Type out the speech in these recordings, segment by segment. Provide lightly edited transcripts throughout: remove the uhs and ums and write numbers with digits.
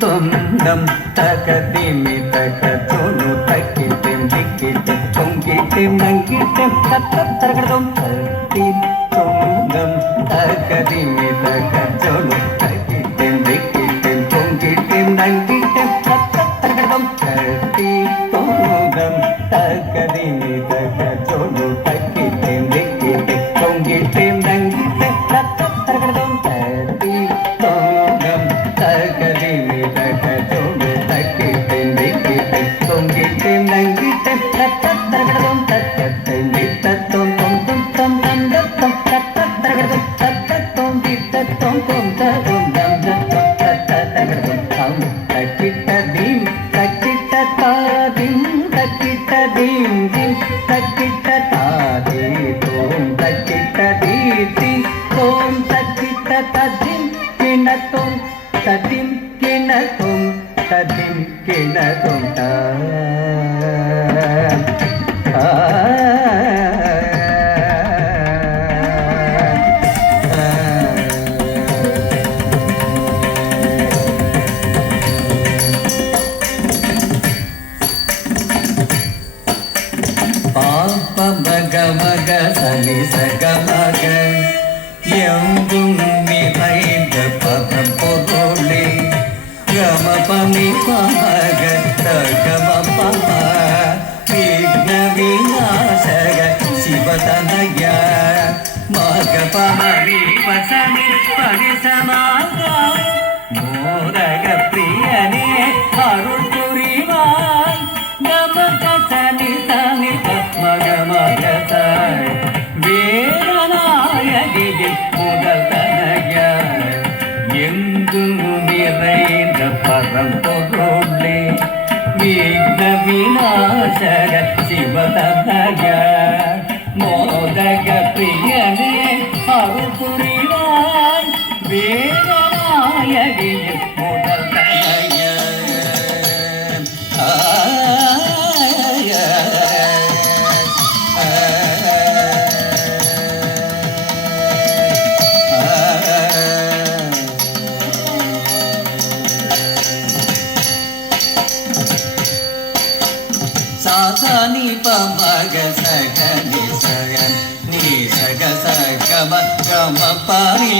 தொந்தம் தகதிமி தகதொனு தக்கிட்டும் திக்கிட்டும் தொங்கிட்டும் நங்கிட்டும் தத்தரகடும் தத்தி தொந்தம் தகதிமி தகதொனு தக்கிட்டும் திக்கிட்டும் தொங்கிட்டும் நங்கிட்டும் தத்தரகடும் தத்தி தொந்தம் தகதிமி தகதொனு தக்கிட்டும் திக்கிட்டும் தொங்கிட்டும் நங்கிட்டும் தத்தரகடும் தத்தி தொந்தம் தகதிமி தகதொனு தக்கிட்டும் திக்கிட்டும் தொங்கிட்டும் நங்கிட்டும் தத்தரகடும் தத்தம் தித்தம் தொம் தொம் தொம் தந்தம் தத்தரகடும் தத்தம் தித்தம் தொம் தம் தம் தம் தத்தரகடும் தம் தக்கிட்ட தீம் தக்கிட்ட தாதிம் தக்கிட்ட தீம் தீம் தக்கிட்ட தாதி தோம் தக்கிட்ட தீதி தோம் தக்கிட்ட ததிம் கிணத்தோம் ததிம் கிணத்தோம் ததிம் கிணத்தோம் தா பாப்ப மக மக சனி சக மக எங்கும் நிறைந்த பதம் பொருளே கம பனி பமக தகம பம விக்ன விநாசக சிவதனய மக பமரி பசனி பரிசமாக மோதக பிரியனே அருள் புரிவாய் நமக சனி சனி மகமகதாய் வேதநாயகியின் முதல் தனய எங்கும் நிறைந்த பரம்பொருளே விக்ன விநாசக சிவதனய மோதக பிரியனே அருள் புரிவாய் வேதநாயகியின் முதல் தனய சாசானி பமக சக நிசகன் நீசக சகம கம பாரி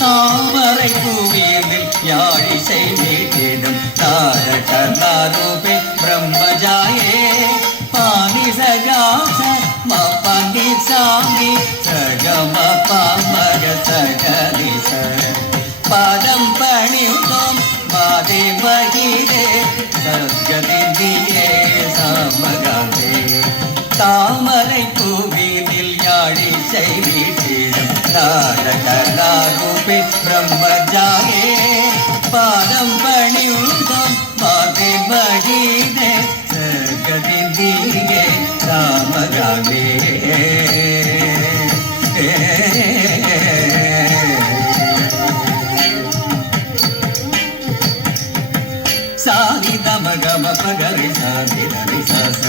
தாமரை பூவியில் யாழிசை மீட்டிடும் தாரக நாரூபே பிரம்மஜாயே பாணி சகாச மபனி சாமி சகம பமக சக நிச பாதம் பணிந்தோம் மாதே மகிதே சத்கதியே சாமகாதே தாமரை பூவினில் யாழிசை வீட்டிடும் நாடகரூபே பிரம்மஜாயே பாதம் பணிந்தோம் மாதே மகிதே சத்கதியே சாமகாதே சாதி தமகம பகரி சாதி தரி சாச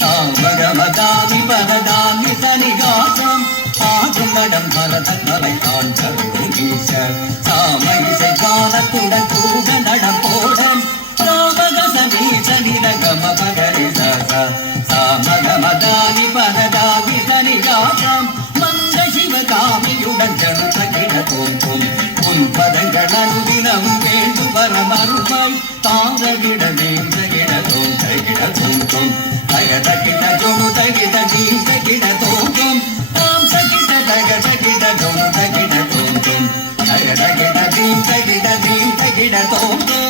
சாமகம தாதி பததாமி சனிகாசம் ஆகும் நடம் பரத கலை தான் கருணீச சாம இசை காலத்துடன் கூட நடம் போடன் ராமகச வீச நிரகம பகரி சாச சாமகம தாதி பததாமி சனிகாசம் மந்த சிவ காமியுடன் ஜனுத கிட தோன்றும் உன் பதங்கள் அனுதினம் வேண்டு வரமருமாய் தாந்தகிட நீந்தகிட தோந்தகிட தோன்றும் தகதகிட தொணு தகிட நீந்தகிட தோன்றும் தாம் சகிட தகதகிட தொணு தகிட தோன்றும் தகதகிட நீந்தகிட நீந்தகிட தோன்றும்